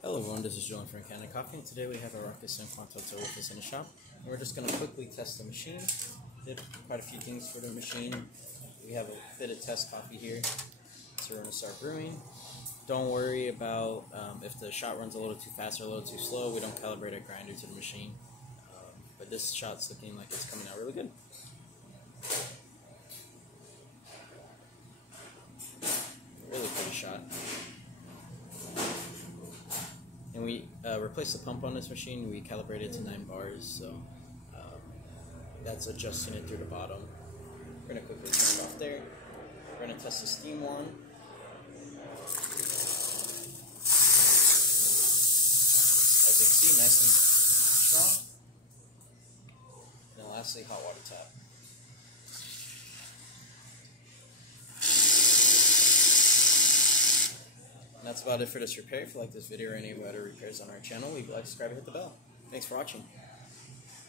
Hello everyone, this is Joe from Canada Coffee, and today we have a Ruckus Cinquantotto with us in the shop. And we're just going to quickly test the machine. Did quite a few things for the machine. We have a bit of test coffee here, so we're going to start brewing. Don't worry about if the shot runs a little too fast or a little too slow. We don't calibrate a grinder to the machine, but this shot's looking like it's coming out really good. Really pretty shot. And we replaced the pump on this machine. We calibrated to 9 bars, so that's adjusting it through the bottom. We're going to quickly turn it off there. We're going to test the steam one. As you can see, nice and strong. And then lastly, hot water tap. And that's about it for this repair. If you like this video or any other repairs on our channel, leave a like, subscribe, and hit the bell. Thanks for watching.